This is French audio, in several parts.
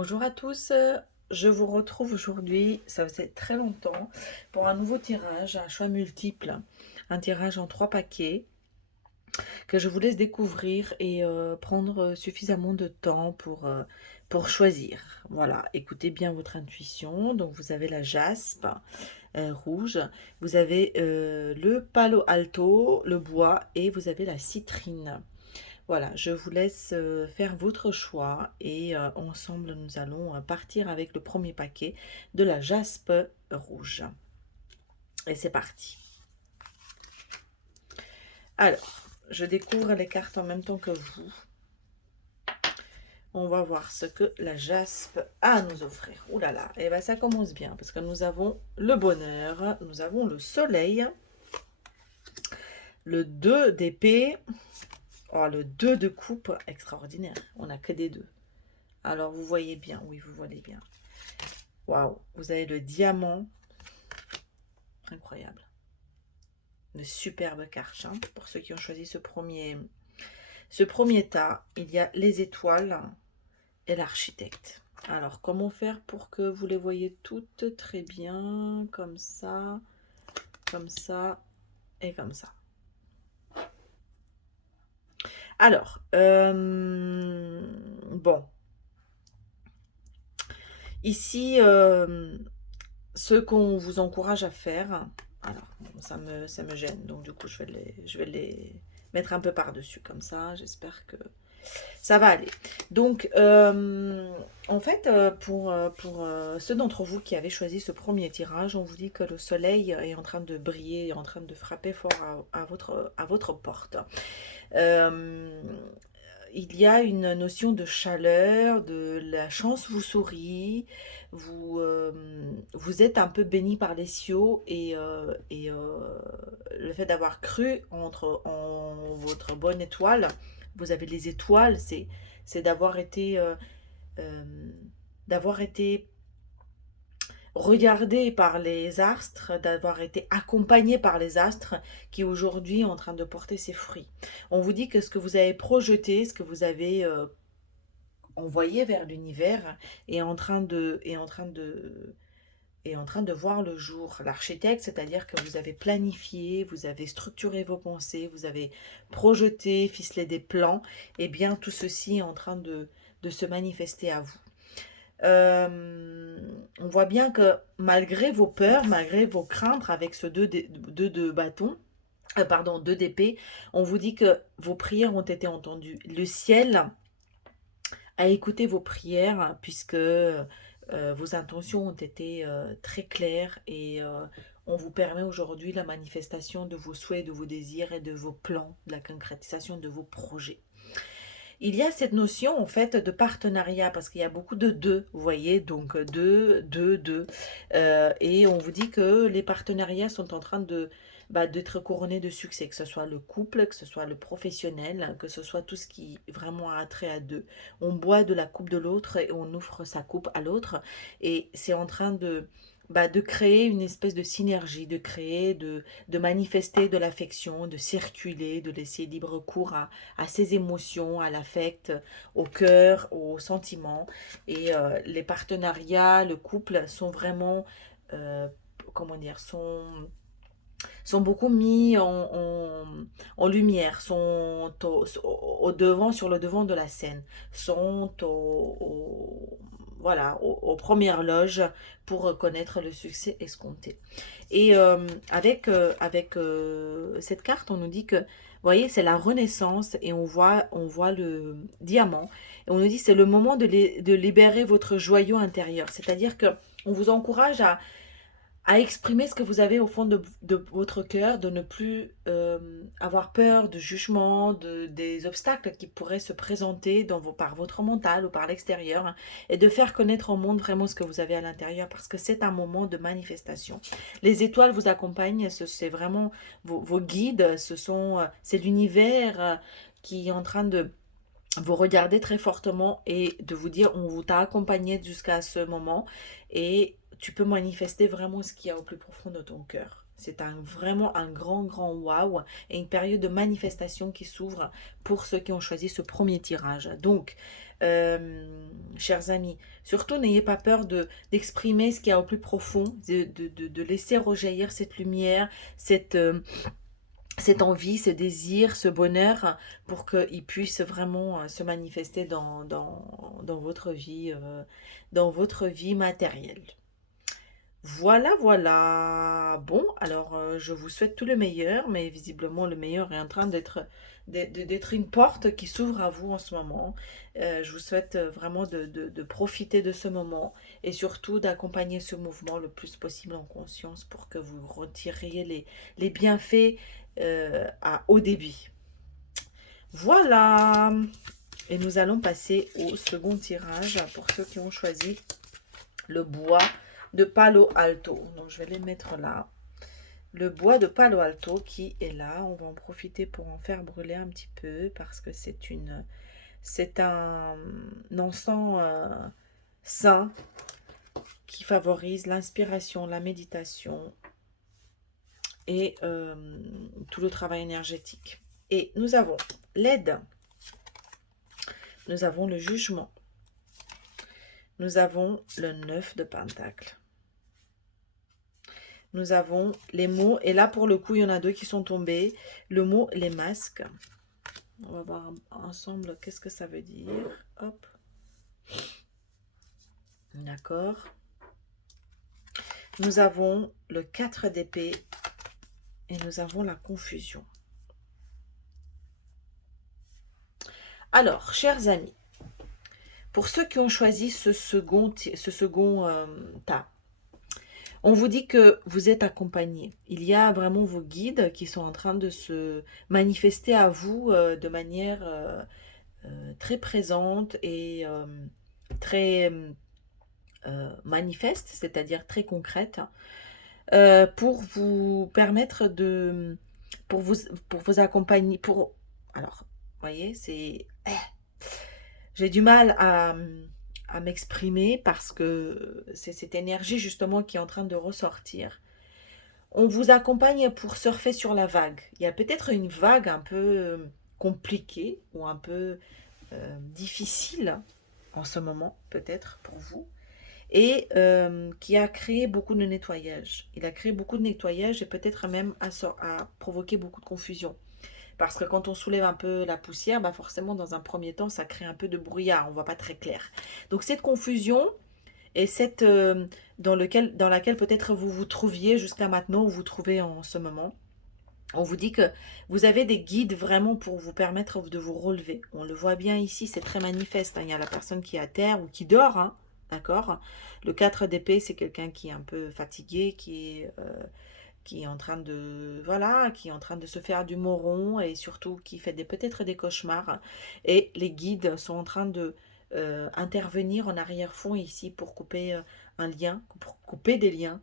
Bonjour à tous, je vous retrouve aujourd'hui, ça faisait très longtemps, pour un nouveau tirage à choix multiples, un tirage en 3 paquets que je vous laisse découvrir et prendre suffisamment de temps pour choisir. Voilà, écoutez bien votre intuition. Donc vous avez la jaspe rouge, vous avez le palo alto, le bois et vous avez la citrine. Voilà, je vous laisse faire votre choix et ensemble nous allons partir avec le premier paquet de la jaspe rouge. Et c'est parti. Alors, je découvre les cartes en même temps que vous. On va voir ce que la jaspe a à nous offrir. Ouh là là, et bien ça commence bien parce que nous avons le bonheur, nous avons le soleil, le 2 d'épée, oh, le 2 de coupe, extraordinaire. On n'a que des 2. Alors vous voyez bien, oui vous voyez bien. Waouh, vous avez le diamant, incroyable. Une superbe carte, hein. Pour ceux qui ont choisi ce premier tas, il y a les étoiles et l'architecte. Alors, comment faire pour que vous les voyez toutes très bien, comme ça et comme ça. Alors, bon, ici, ce qu'on vous encourage à faire, alors bon, ça me gêne, donc du coup je vais les mettre un peu par-dessus comme ça, j'espère que ça va aller. Donc en fait, pour ceux d'entre vous qui avaient choisi ce premier tirage, on vous dit que le soleil est en train de briller, est en train de frapper fort à votre porte. Euh, il y a une notion de chaleur, de la chance vous sourit, vous êtes un peu béni par les cieux et le fait d'avoir cru en votre bonne étoile, vous avez les étoiles, c'est euh, d'avoir été regardé par les astres, d'avoir été accompagné par les astres qui aujourd'hui est en train de porter ses fruits. On vous dit que ce que vous avez projeté, ce que vous avez envoyé vers l'univers est en train de voir le jour. L'architecte, c'est-à-dire que vous avez planifié, vous avez structuré vos pensées, vous avez projeté, ficelé des plans, et bien tout ceci est en train de se manifester à vous. On voit bien que malgré vos peurs, malgré vos craintes avec ce 2 de bâton, pardon, 2 d'épée, on vous dit que vos prières ont été entendues. Le ciel a écouté vos prières puisque vos intentions ont été très claires et on vous permet aujourd'hui la manifestation de vos souhaits, de vos désirs et de vos plans, de la concrétisation de vos projets. Il y a cette notion en fait de partenariat parce qu'il y a beaucoup de deux, vous voyez, donc deux, deux, deux. Et on vous dit que les partenariats sont en train d'être couronnés de succès, que ce soit le couple, que ce soit le professionnel, que ce soit tout ce qui vraiment a trait à deux. On boit de la coupe de l'autre et on offre sa coupe à l'autre et c'est en train de créer une espèce de synergie, de manifester de l'affection, de circuler, de laisser libre cours à ses émotions, à l'affect, au cœur, aux sentiments. Et les partenariats, le couple sont vraiment, comment dire, sont beaucoup mis en lumière, sont au devant, sur le devant de la scène, sont voilà, aux premières loges pour reconnaître le succès escompté. Et avec cette carte, on nous dit que, vous voyez, c'est la renaissance et on voit le diamant. Et on nous dit c'est le moment de libérer votre joyau intérieur. C'est-à-dire que on vous encourage à exprimer ce que vous avez au fond de votre cœur, de ne plus avoir peur de jugement, des obstacles qui pourraient se présenter par votre mental ou par l'extérieur, hein, et de faire connaître au monde vraiment ce que vous avez à l'intérieur, parce que c'est un moment de manifestation. Les étoiles vous accompagnent, c'est vraiment vos guides, c'est l'univers qui est en train de vous regarder très fortement et de vous dire on vous t'a accompagné jusqu'à ce moment et tu peux manifester vraiment ce qu'il y a au plus profond de ton cœur. C'est vraiment un grand, grand waouh et une période de manifestation qui s'ouvre pour ceux qui ont choisi ce premier tirage. Donc, chers amis, surtout n'ayez pas peur d'exprimer ce qu'il y a au plus profond, de laisser rejaillir cette lumière, cette envie, ce désir, ce bonheur, pour qu'il puisse vraiment se manifester dans votre vie matérielle. Voilà, voilà. Bon, alors je vous souhaite tout le meilleur, mais visiblement le meilleur est en train d'être une porte qui s'ouvre à vous en ce moment. Je vous souhaite vraiment de profiter de ce moment et surtout d'accompagner ce mouvement le plus possible en conscience pour que vous retiriez les bienfaits à haut débit. Voilà. Et nous allons passer au second tirage pour ceux qui ont choisi le bois de Palo Alto. Donc je vais les mettre là. Le bois de Palo Alto qui est là. On va en profiter pour en faire brûler un petit peu parce que c'est un encens sain qui favorise l'inspiration, la méditation et tout le travail énergétique. Et nous avons l'aide, nous avons le jugement, nous avons le 9 de Pentacle. Nous avons les mots, et là pour le coup, il y en a deux qui sont tombés. Le mot les masques. On va voir ensemble qu'est-ce que ça veut dire. Hop. D'accord. Nous avons le 4 d'épée et nous avons la confusion. Alors, chers amis, pour ceux qui ont choisi ce second tas, on vous dit que vous êtes accompagné. Il y a vraiment vos guides qui sont en train de se manifester à vous de manière très présente et très manifeste, c'est-à-dire très concrète, pour vous permettre pour vous accompagner, alors, vous voyez, j'ai du mal à m'exprimer parce que c'est cette énergie justement qui est en train de ressortir. On vous accompagne pour surfer sur la vague. Il y a peut-être une vague un peu compliquée ou un peu difficile en ce moment, peut-être pour vous, et qui a créé beaucoup de nettoyage. Il a créé beaucoup de nettoyage et peut-être même à provoquer beaucoup de confusion. Parce que quand on soulève un peu la poussière, bah forcément, dans un premier temps, ça crée un peu de brouillard. On ne voit pas très clair. Donc, cette confusion et dans laquelle peut-être vous vous trouviez jusqu'à maintenant, ou vous trouvez en ce moment, on vous dit que vous avez des guides vraiment pour vous permettre de vous relever. On le voit bien ici, c'est très manifeste, hein. Il y a la personne qui est à terre ou qui dort, hein, d'accord. Le 4 d'épée, c'est quelqu'un qui est un peu fatigué, qui est en train de voilà, qui est en train de se faire du moron et surtout qui fait peut-être des cauchemars. Et les guides sont en train de intervenir en arrière-fond ici pour couper un lien, pour couper des liens.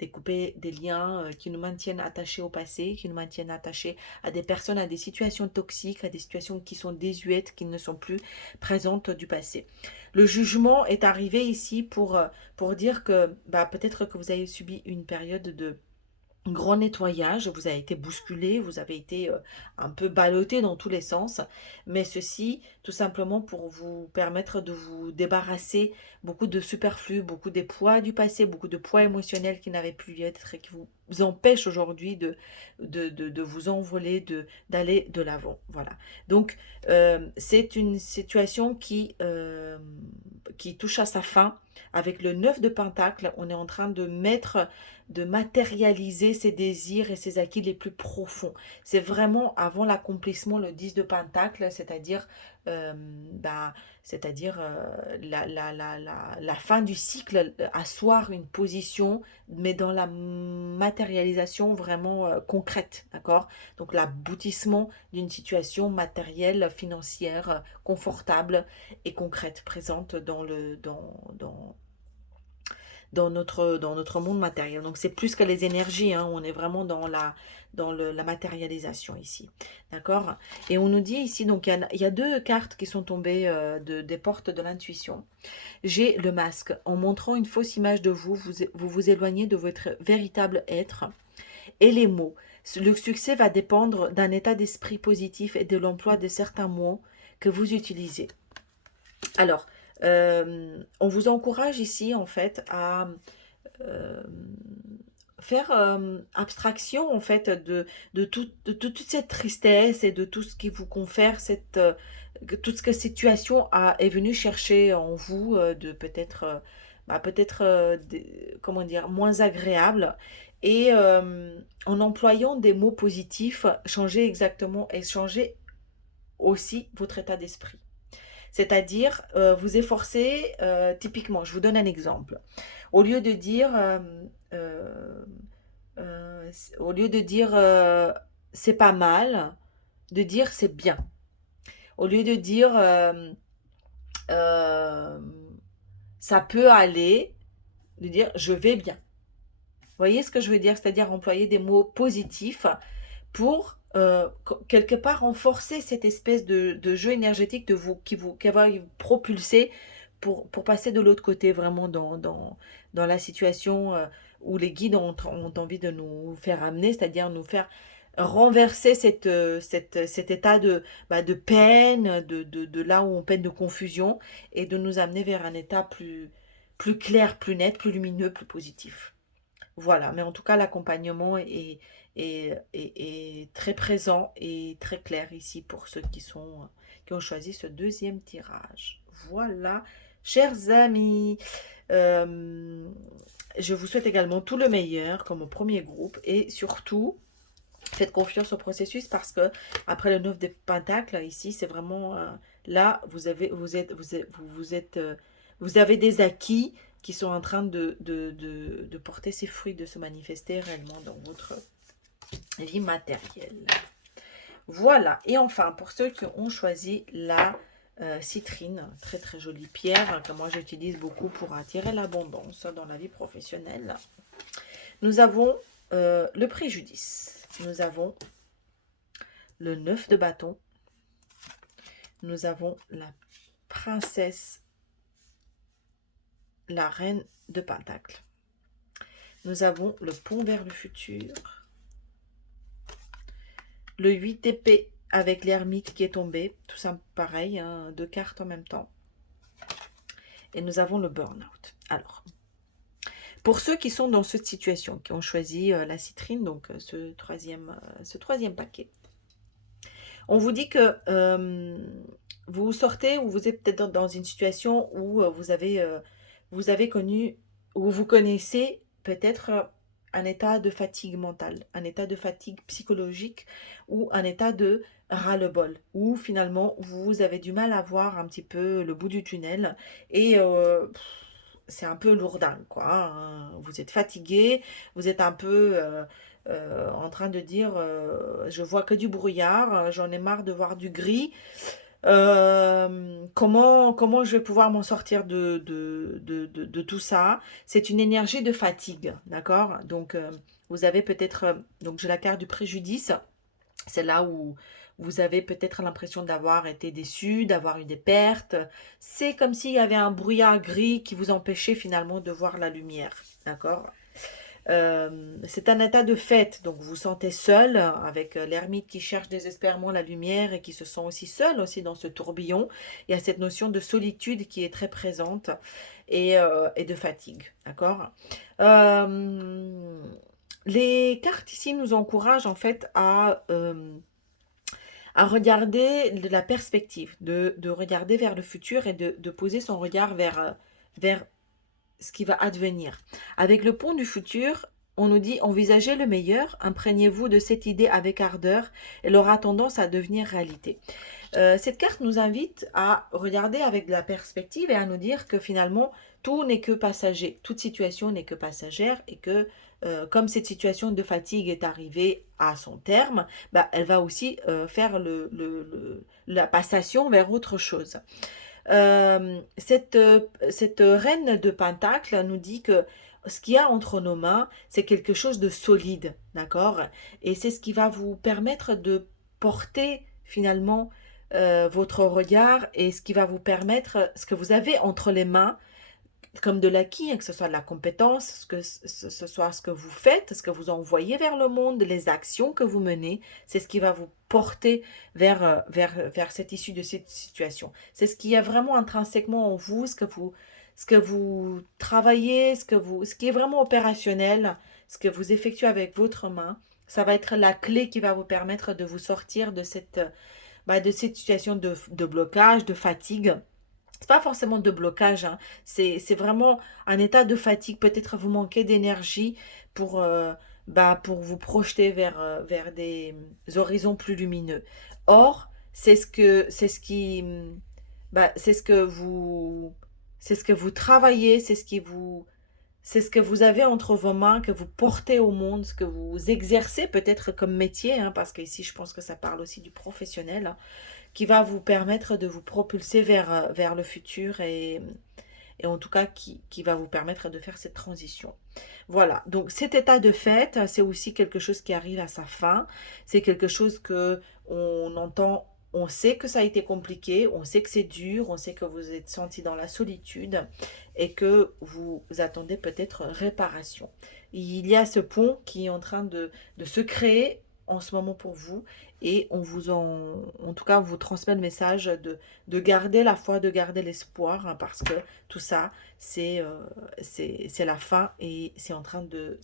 Découper des liens qui nous maintiennent attachés au passé, qui nous maintiennent attachés à des personnes, à des situations toxiques, à des situations qui sont désuètes, qui ne sont plus présentes du passé. Le jugement est arrivé ici pour dire que bah, peut-être que vous avez subi une période de grand nettoyage, vous avez été bousculé, vous avez été un peu ballotté dans tous les sens, mais ceci tout simplement pour vous permettre de vous débarrasser beaucoup de superflu, beaucoup des poids du passé, beaucoup de poids émotionnels qui n'avaient plus lieu d'être et qui vous empêchent aujourd'hui de vous envoler, d'aller de l'avant. Voilà. Donc c'est une situation qui touche à sa fin. Avec le 9 de Pentacle, on est en train de matérialiser ses désirs et ses acquis les plus profonds. C'est vraiment avant l'accomplissement, le 10 de Pentacle, c'est-à-dire bah, la fin du cycle, asseoir une position, mais dans la matérialisation vraiment concrète, d'accord? Donc l'aboutissement d'une situation matérielle, financière, confortable et concrète, présente dans notre monde matériel. Donc c'est plus que les énergies, hein, on est vraiment la matérialisation ici. D'accord? Et on nous dit ici, donc il y a deux cartes qui sont tombées des portes de l'intuition. J'ai le masque. En montrant une fausse image de vous, vous éloignez de votre véritable être et les mots. Le succès va dépendre d'un état d'esprit positif et de l'emploi de certains mots que vous utilisez. Alors, on vous encourage ici, en fait, à euh, faire abstraction, en fait, de toute cette tristesse et de tout ce qui vous confère toute cette situation est venue chercher en vous de peut-être, peut-être, comment dire, moins agréable. Et en employant des mots positifs, changer exactement et changer aussi votre état d'esprit. C'est-à-dire, vous efforcez, typiquement, je vous donne un exemple. Au lieu de dire, euh, au lieu de dire c'est pas mal, de dire c'est bien. Au lieu de dire euh, ça peut aller, de dire je vais bien. Vous voyez ce que je veux dire? C'est-à-dire employer des mots positifs pour quelque part renforcer cette espèce de jeu énergétique qui va vous propulser pour passer de l'autre côté, vraiment dans la situation où les guides ont envie de nous faire amener, c'est-à-dire nous faire renverser cet état de peine, de là où on peine de confusion, et de nous amener vers un état plus clair, plus net, plus lumineux, plus positif. Voilà, mais en tout cas, l'accompagnement est très présent et très clair ici pour ceux qui ont choisi ce deuxième tirage. Voilà, chers amis, euh, je vous souhaite également tout le meilleur comme au premier groupe et surtout, faites confiance au processus parce que après le 9 des pentacles, ici, c'est vraiment là, vous avez des acquis qui sont en train de porter ses fruits, de se manifester réellement dans votre vie matérielle. Voilà. Et enfin, pour ceux qui ont choisi la citrine, très très jolie pierre que moi j'utilise beaucoup pour attirer l'abondance dans la vie professionnelle, nous avons le préjudice. Nous avons le 9 de bâton. Nous avons la princesse, la reine de pentacle. Nous avons le pont vers le futur. Le 8 d'épée avec l'ermite qui est tombé. Tout ça pareil, hein, 2 cartes en même temps. Et nous avons le burn-out. Alors, pour ceux qui sont dans cette situation, qui ont choisi la citrine, donc ce troisième paquet, on vous dit que vous sortez ou vous êtes peut-être dans une situation où vous avez connu, ou vous connaissez peut-être un état de fatigue mentale, un état de fatigue psychologique ou un état de ras-le-bol, où finalement vous avez du mal à voir un petit peu le bout du tunnel et c'est un peu lourdingue, quoi, hein. Vous êtes fatigué, vous êtes un peu en train de dire je vois que du brouillard, j'en ai marre de voir du gris. Comment je vais pouvoir m'en sortir de tout ça? C'est une énergie de fatigue, d'accord? Donc, vous avez peut-être, donc j'ai la carte du préjudice, c'est là où vous avez peut-être l'impression d'avoir été déçu, d'avoir eu des pertes. C'est comme s'il y avait un brouillard gris qui vous empêchait finalement de voir la lumière, d'accord? C'est un état de fait, donc vous vous sentez seul, avec l'ermite qui cherche désespérément la lumière et qui se sent aussi seul aussi dans ce tourbillon. Il y a cette notion de solitude qui est très présente et de fatigue, d'accord. Les cartes ici nous encouragent en fait à regarder de la perspective, de regarder vers le futur et de poser son regard vers ce qui va advenir. Avec le pont du futur, on nous dit envisagez le meilleur, imprégnez-vous de cette idée avec ardeur, elle aura tendance à devenir réalité. Cette carte nous invite à regarder avec de la perspective et à nous dire que finalement, tout n'est que passager, toute situation n'est que passagère et que comme cette situation de fatigue est arrivée à son terme, bah, elle va aussi faire la passation vers autre chose. Cette reine de Pentacle nous dit que ce qu'il y a entre nos mains, c'est quelque chose de solide, d'accord? Et c'est ce qui va vous permettre de porter finalement votre regard et ce qui va vous permettre, ce que vous avez entre les mains, comme de l'acquis, hein, que ce soit de la compétence, ce soit ce que vous faites, ce que vous envoyez vers le monde, les actions que vous menez, c'est ce qui va vous porter vers cette issue de cette situation. C'est ce qui est vraiment intrinsèquement en vous, ce que vous travaillez, ce qui est vraiment opérationnel, ce que vous effectuez avec votre main. Ça va être la clé qui va vous permettre de vous sortir de cette situation de blocage, de fatigue. C'est pas forcément de blocage, hein. C'est vraiment un état de fatigue. Peut-être vous manquez d'énergie pour, pour vous projeter vers des horizons plus lumineux. Or, c'est ce qui, c'est ce que c'est ce que vous travaillez, c'est ce que vous avez entre vos mains, que vous portez au monde, ce que vous exercez peut-être comme métier, hein, parce qu'ici, je pense que ça parle aussi du professionnel, hein, qui va vous permettre de vous propulser vers le futur et en tout cas qui va vous permettre de faire cette transition. Voilà, donc cet état de fait, c'est aussi quelque chose qui arrive à sa fin. C'est quelque chose que on entend, on sait que ça a été compliqué, on sait que c'est dur, on sait que vous êtes senti dans la solitude et que vous attendez peut-être réparation. Il y a ce pont qui est en train de se créer en ce moment pour vous et en tout cas, on vous transmet le message de garder la foi, de garder l'espoir, hein, parce que tout ça, c'est la fin et c'est en train de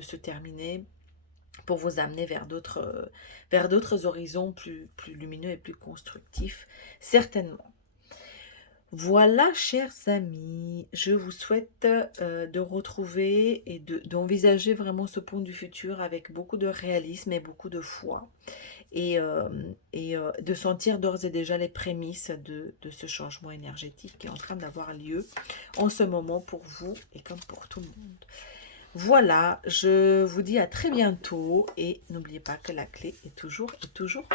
se terminer pour vous amener vers d'autres horizons plus lumineux et plus constructifs, certainement. Voilà, chers amis, je vous souhaite de retrouver et d'envisager vraiment ce pont du futur avec beaucoup de réalisme et beaucoup de foi et de sentir d'ores et déjà les prémices de ce changement énergétique qui est en train d'avoir lieu en ce moment pour vous et comme pour tout le monde. Voilà, je vous dis à très bientôt et n'oubliez pas que la clé est toujours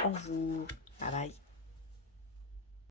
en vous. Bye bye.